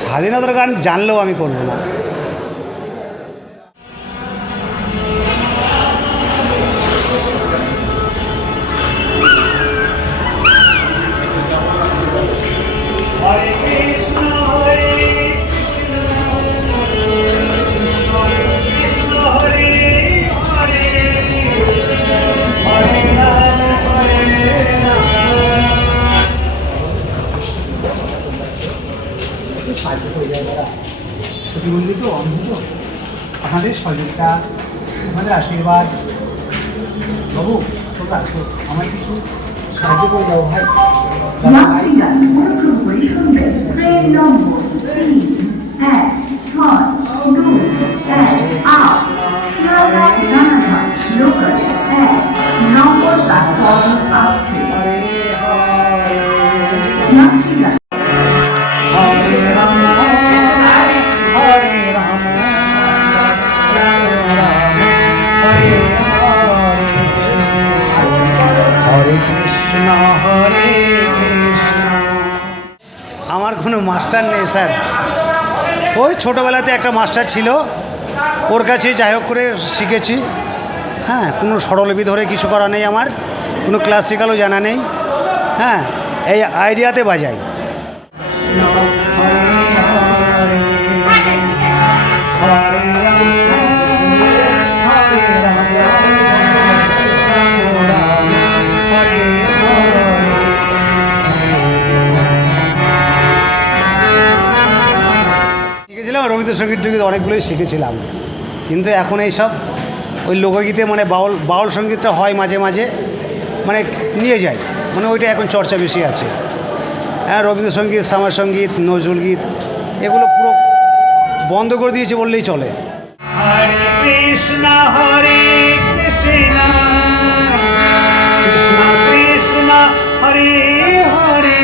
স্বাধীনতার গান জানলেও আমি করব না। সাহায্য করে যায় তারা প্রতিবন্ধী তো অন্ধ তো, আমাদের সহযোগিতা, আমাদের আশীর্বাদ। বাবু তোমরা আসো, আমার কিছু সাহায্য করে দাও ভাই। যাত্রীরা অনুগ্রহ করে শুনবেন ট্রেন নম্বর 3-1-6-2-1 শিয়ালদা রানাঘাট লোকাল 1 নম্বর প্ল্যাটফর্ম আসছে। যাত্রীরা আমার কোনো মাস্টার নেই স্যার, ওই ছোটোবেলাতে একটা মাস্টার ছিল, ওর কাছে যাই হোক করে শিখেছি। হ্যাঁ, কোনো স্বরলিপি ধরে কিছু করা নেই, আমার কোনো ক্লাসিক্যালও জানা নেই। হ্যাঁ, এই আইডিয়াতে বাজাই। শিখেছিলাম রবীন্দ্রসঙ্গীত টঙ্গীত অনেকগুলোই শিখেছিলাম, কিন্তু এখন এইসব ওই লোকগীতে মানে বাউল সঙ্গীতটা হয় মাঝে মাঝে, মানে নিয়ে যায়, মানে ওইটা এখন চর্চা বেশি আছে। হ্যাঁ, রবীন্দ্রসঙ্গীত, শ্যামার সঙ্গীত, নজরুল গীত এগুলো পুরো বন্ধ করে দিয়েছে বললেই চলে। হরে কৃষ্ণ হরে কৃষ্ণ কৃষ্ণ কৃষ্ণ হরে হরে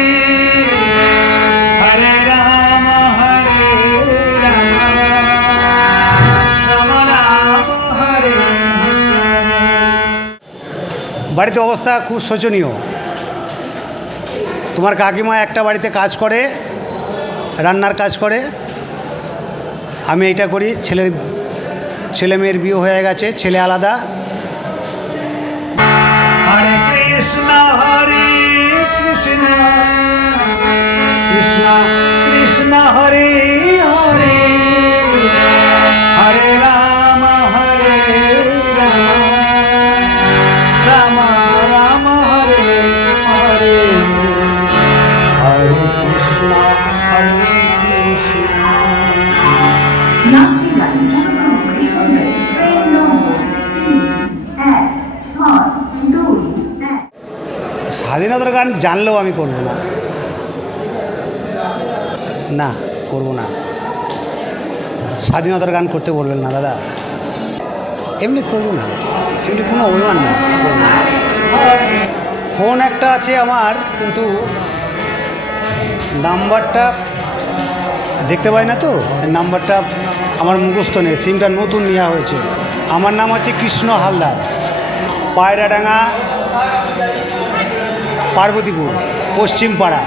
হরে রাম রাম রাম হরে। বাড়িতে অবস্থা খুব শোচনীয়। তোমার কাকিমা একটা বাড়িতে কাজ করে, রান্নার কাজ করে, আমি এইটা করি। ছেলে মেয়ের বিয়ে হয়ে গেছে, ছেলে আলাদা। হরে কৃষ্ণ হরে কৃষ্ণ কৃষ্ণ কৃষ্ণ হরে হরে হরে রাম রাম রাম হরে হরে হরে কৃষ্ণ হরে কৃষ্ণ। যাত্রীরা অনুগ্রহ করে শুনবেন ট্রেন নম্বর 3-1-6-2-1 স্বাধীনতার গান জানলেও আমি করব না, না করব না। স্বাধীনতার গান করতে বলবেন না দাদা, এমনি করব না, এমনি কোনো অভিমান না, করব না। ফোন একটা আছে আমার, কিন্তু নাম্বারটা দেখতে পাই না তো, নাম্বারটা আমার মুখস্থ নেই, সিমটা নতুন নেওয়া হয়েছে। আমার নাম হচ্ছে কৃষ্ণ হালদার, পায়রাডাঙ্গা, পার্বতীপুর, পশ্চিম পাড়া।